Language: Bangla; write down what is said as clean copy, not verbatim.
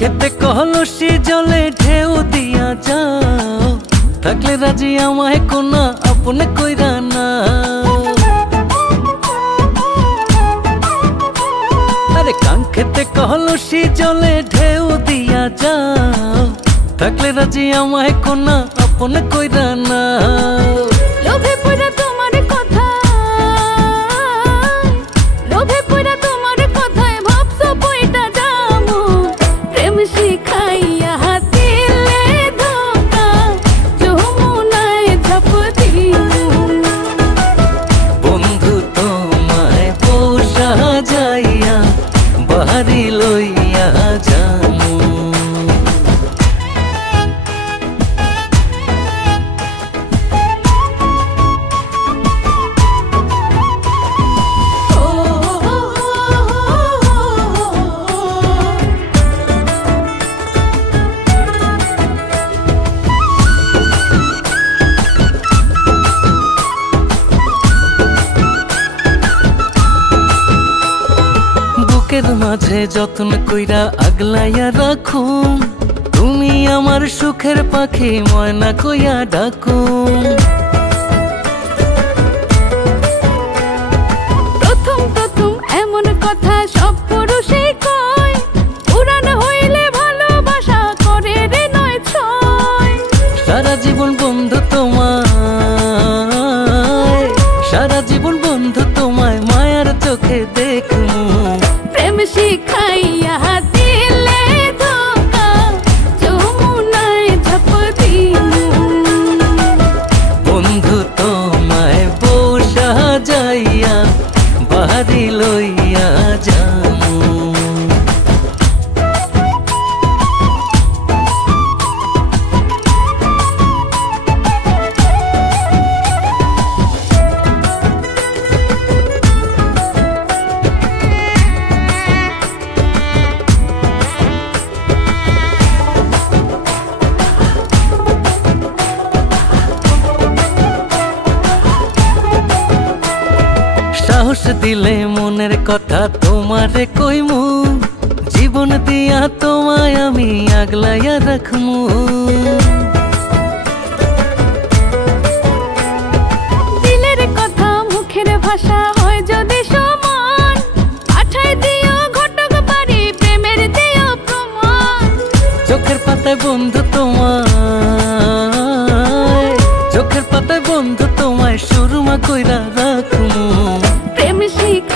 কাঙ্ক্ষেতে কলসি জলে ঢেউ দিয়া যাও, থাকলে রাজি আমায় কোনা আপন কইরা না। আরে কাঙ্ক্ষেতে কলসি জলে ঢেউ দিয়া যাও, থাকলে রাজি আমায় কোনা আপন কইরা না। লোভে পড়া তোমার কথা, লোভে পড়া তোমার কথায় ভাবছো বইটা যামু। প্রেম শিখাইয়া দিলে ধোকা, যমুনায় ঝাঁপ দিমু। বন্ধু তোমায় পোষা যাইয়া বাড়ি লইয়া যামু। বুকের মাঝে যত্ন কইরা আগলাইয়া রাখুম, তুমি আমার সুখের পাখি ময়না কইয়া ডাকুম। প্রথম প্রথম এমন কথা সব পুরুষই কয়, পুরান হইলে ভালোবাসা করে রে নয় ছয়। সারা জীবন বন্ধু তোমায়, সারা জীবন বন্ধু তোমায় মায়ার চোখে দেখমু। প্রেম শিখাইয়া দিলে ধোকা, যমুনায় ঝাঁপ দিমু। বন্ধু তোমায় বসা যাইয়া বাড়ি লইয়া যামু। সাহস দিলে মনের কথা তোমারে কইমু, জীবন দিয়া তোমায় আমি আগলাইয়া রাখমু। দিলের কথা মুখের ভাষা হয় যদি সমান, পাঠাই দিও ঘটক বাড়ি প্রেমের দিও প্রমাণ। চোখের পাতায় বন্ধু তোমায়, চোখের পাতায় বন্ধু তোমায় সুরমা কইরা রাখমু। প্রেম শিখ